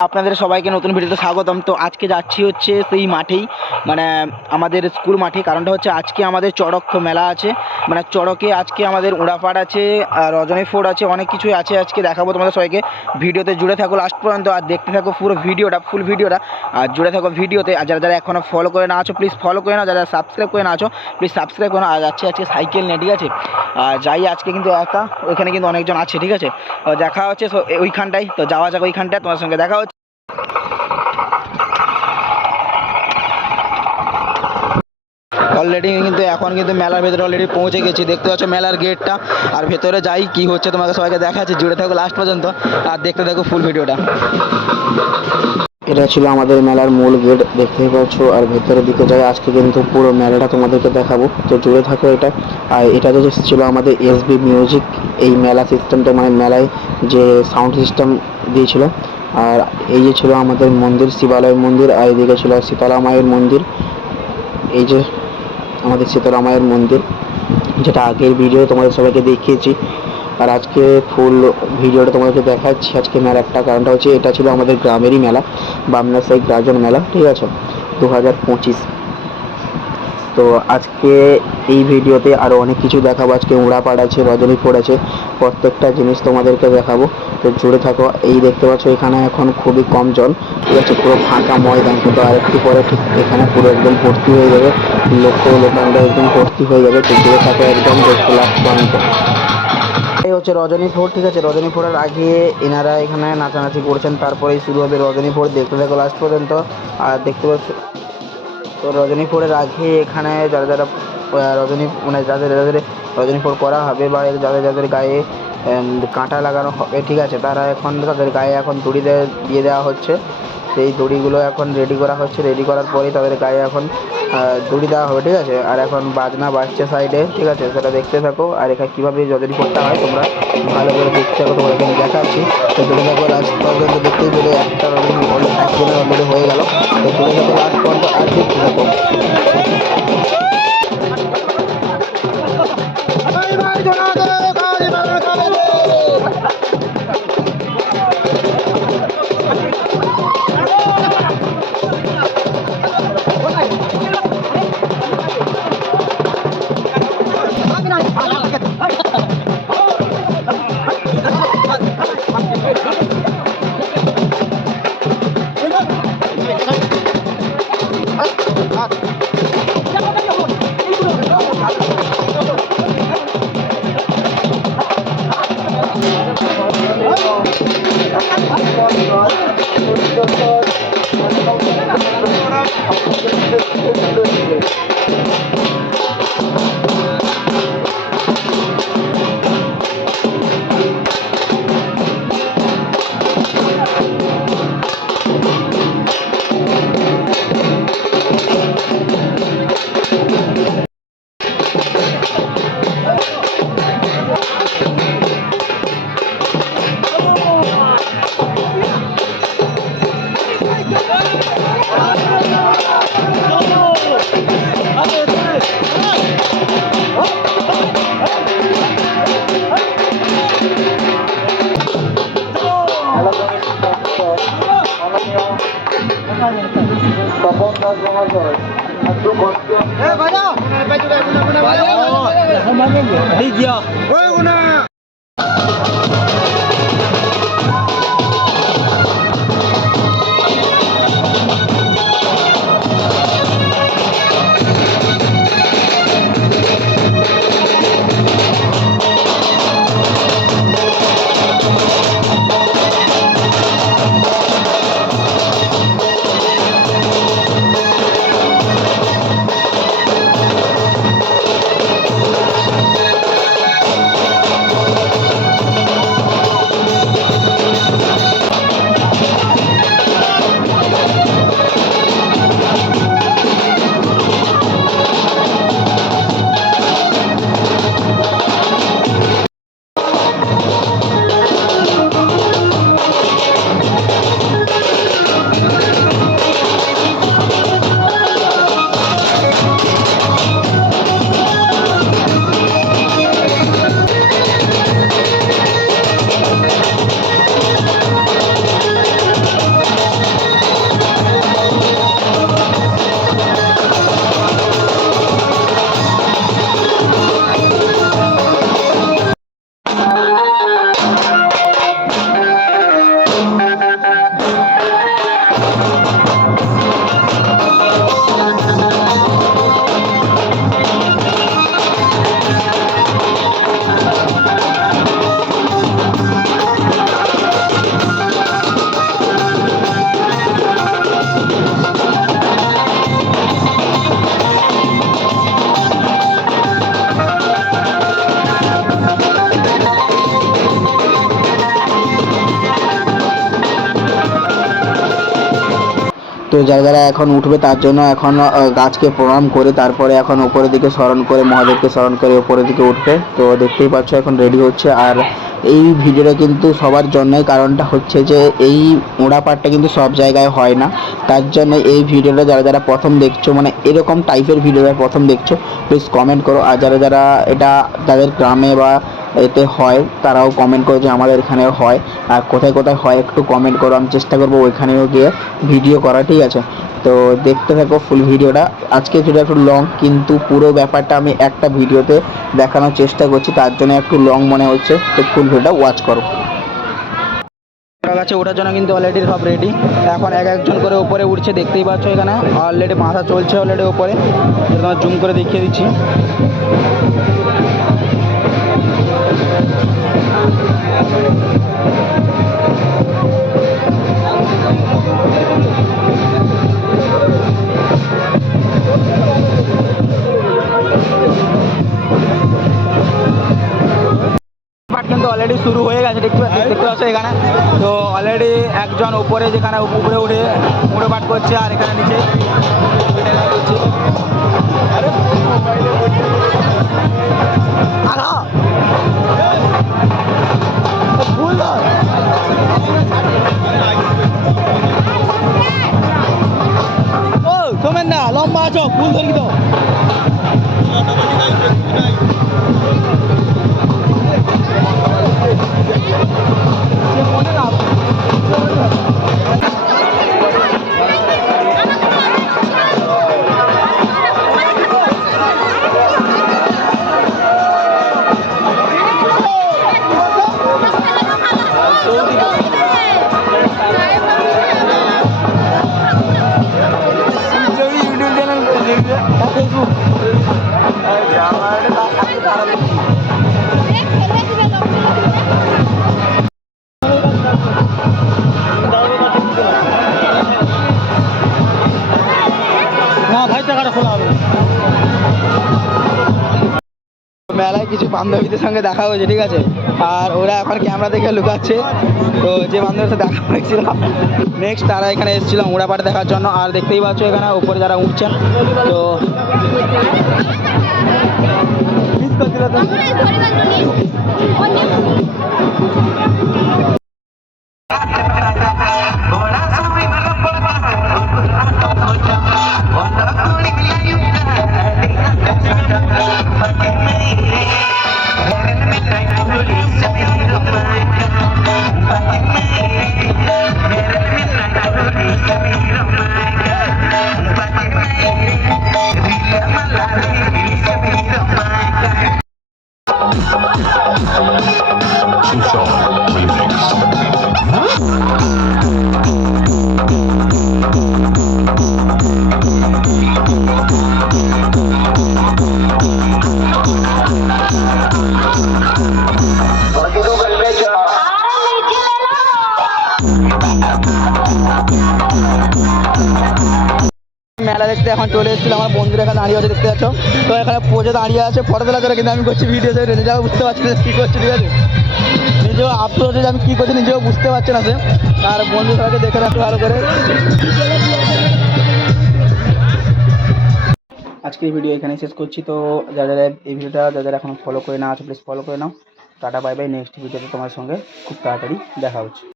আপনাদের সবাইকে নতুন ভিডিওতে স্বাগতম। তো আজকে যাচ্ছি হচ্ছে সেই মাঠেই, মানে আমাদের স্কুল মাঠে। কারণটা হচ্ছে আজকে আমাদের চড়ক মেলা আছে, মানে চড়কে আজকে আমাদের উড়াপাড় আছে, রজনী ফোর্ট আছে, অনেক কিছুই আছে। আজকে দেখাবো তোমাদের সবাইকে। ভিডিওতে জুড়ে থাকো লাস্ট পর্যন্ত, আর দেখতে থাকো পুরো ভিডিওটা, ফুল ভিডিওটা, আর জুড়ে থাকো ভিডিওতে। আর যারা যারা এখনও ফলো করে না আছো প্লিজ ফলো করে নাও, যারা সাবস্ক্রাইব করে না আছো প্লিজ সাবস্ক্রাইব করে নাও। আর যাচ্ছে আজকে সাইকেল নিয়ে, ঠিক আছে? যাই আজকে কিন্তু একা, ওইখানে কিন্তু অনেকজন আছে, ঠিক আছে? দেখা হচ্ছে ওইখানটায়। তো যাওয়া যাক ওইখানটায়, তোমার সঙ্গে দেখা হচ্ছে। অলরেডি কিন্তু এখন কিন্তু মেলার ভেতরে অলরেডি পৌঁছে গেছি, দেখতে পাচ্ছ মেলার গেটটা। আর ভেতরে যাই কি হচ্ছে তোমাকে সবাইকে দেখাচ্ছি, জুড়ে থাকো লাস্ট পর্যন্ত আর দেখতে থাকো ফুল ভিডিওটা। এটা ছিল আমাদের মেলার মূল গেট, দেখতেই পাচ্ছ। আর ভেতরের দিকে যাই, আজকে কিন্তু পুরো মেলাটা তোমাদেরকে দেখাবো, তো জুড়ে থাকো এটা। আর এটা যে ছিল আমাদের এসবি মিউজিক, এই মেলা সিস্টেমটা, মানে মেলায় যে সাউন্ড সিস্টেম দিয়েছিল। আর এই যে ছিল আমাদের মন্দির, শিবালয় মন্দির। আর এইদিকে ছিল শীতলা মায়ের মন্দির। এই যে আমাদের শীতলা মায়ের মন্দির, যেটা আগের ভিডিও তোমাদের সবাইকে দেখিয়েছি। আর আজকে ফুল ভিডিওটা তোমাদেরকে দেখাচ্ছি আজকে মেলাটা। কারণটা হচ্ছে এটা ছিল আমাদের গ্রামেরই মেলা, বামনা সাইড গাজন মেলা, ঠিক আছে, 2025। তো আজকে এই ভিডিওতে আরও অনেক কিছু দেখাবো। আজকে উড়াপাড় আছে, রজনী ফোর্ট আছে, প্রত্যেকটা জিনিস তোমাদেরকে দেখাবো, তো জুড়ে থাকো। এই দেখতে পাচ্ছ এখানে এখন খুবই কম জন, ঠিক আছে, পুরো ফাঁকা ময়দান। কিন্তু আরেকটু পরে ঠিক এখানে পুরো একদম ভর্তি হয়ে যাবে, লোকালরা একদম ভর্তি হয়ে যাবে। তো জুড়ে থাকো একদম, দেখতে লাস্ট পয়েন্ট। এই হচ্ছে রজনী ফোর্ট, ঠিক আছে? রজনী ফোর্টের আগে এনারা এখানে নাচানাচি করছেন, তারপরেই শুরু হবে রজনী ফোর্ট। দেখতে থাকো লাস্ট পর্যন্ত আর দেখতে পাচ্ছ। তো রজনী ফোর্টের আগে এখানে যারা যারা রজনী, মানে যাদের যাদের রজনী ফোর্ট করা হবে, বা যাদের যাদের গায়ে কাঁটা লাগানো হবে, ঠিক আছে, তারা এখন তাদের গায়ে এখন দড়ি দিয়ে দেওয়া হচ্ছে। সেই দড়িগুলো এখন রেডি করা হচ্ছে, রেডি করার পরেই তাদের গায়ে এখন দড়ি দেওয়া হবে, ঠিক আছে? আর এখন বাজনা বাজছে সাইডে, ঠিক আছে, সেটা দেখতে থাকো। আর এখানে কীভাবে রজনী ফোর্টটা হয় তোমরা ভালো করে দেখতে থাকো, তোমাদেরকে আমি দেখাচ্ছি। তো দূরে থাকো লাস্ট পর্যন্ত, দেখতেই পেলে একটা রজনী একজনের অলরেডি হয়ে গেল। তো দূরে থাকো লাস্ট পর্যন্ত আর দেখতে থাকো। তো যারা যারা এখন উঠবে তার জন্য এখন গাছকে প্রণাম করে তারপরে এখন উপরের দিকে স্মরণ করে মহাদেবকে স্মরণ করে উপরের দিকে উঠবে। তো দেখতেই পাচ্ছ এখন রেডি হচ্ছে। আর এই ভিডিওটা কিন্তু সবার জন্যই, কারণটা হচ্ছে যে এই ওড়া পাটটা কিন্তু সব জায়গায় হয় না, তার জন্য এই ভিডিওটা যারা যারা প্রথম দেখছো, মানে এরকম টাইপের ভিডিওটা প্রথম দেখছো, প্লিজ কমেন্ট করো। আর যারা যারা এটা যাদের গ্রামে বা এতে হয় তারাও কমেন্ট করো যে আমাদের এখানেও হয়, আর কোথায় কোথায় হয় একটু কমেন্ট করো, আমি চেষ্টা করবো ওইখানেও গিয়ে ভিডিও করা, ঠিক আছে? তো দেখতে থাকো ফুল ভিডিওটা। আজকে ভিডিও একটু লং, কিন্তু পুরো ব্যাপারটা আমি একটা ভিডিওতে দেখানোর চেষ্টা করছি, তার জন্য একটু লং মনে হচ্ছে, তো ফুল ভিডিওটা ওয়াচ করো। গাছে ওঠার জন্য কিন্তু অলরেডি সব রেডি, এখন এক একজন করে উপরে উঠছে, দেখতেই পাচ্ছ এখানে অলরেডি মাথা চলছে অলরেডি উপরে, তোমার জুম করে দেখিয়ে দিচ্ছি। কিন্তু অলরেডি শুরু হয়ে গেছে, দেখতে পাচ্ছ এখানে। তো অলরেডি একজন উপরে যেখানে উপরে উঠে উড়ো পাট করছে, আর এখানে নিচে সোমেন দা লম্বা আছো, ফুল ধরি তো। মেলায় কিছু বান্ধবীদের সঙ্গে দেখা হয়েছে, ঠিক আছে, আর ওরা এখন ক্যামেরা দেখে লুকাচ্ছে। তো যে বান্ধবীর সাথে দেখা হয়েছিল নেক্সট, তারা এখানে এসেছিল উড়া পাট দেখার জন্য। আর দেখতেই পাচ্ছ এখানে উপরে যারা উঠছেন, তো মেলা দেখতে এখন চলে এসেছিল, আমার বন্ধুরা এখানে দাঁড়িয়ে আছে, দেখতে পাচ্ছ। তো এখানে পোজে দাঁড়িয়ে আছে ফটো তোলার জন্য, কিন্তু আমি করছি ভিডিও, নিজেও বুঝতে পারছি না কী করছি, ঠিক আছে? নিজেও আফসোস হচ্ছে যে আমি কী করছি নিজেও বুঝতে পারছি না সে। আর বন্ধু সবাইকে দেখে রাখতে ভালো করে। আজকের ভিডিও এখানে শেষ করছি। তো যারা যারা এই ভিডিওটা যারা এখন ফলো করে না আছে প্লিজ ফলো করে নাও। টাটা বাই বাই, নেক্সট ভিডিওতে তোমার সঙ্গে খুব তাড়াতাড়ি দেখা হচ্ছে।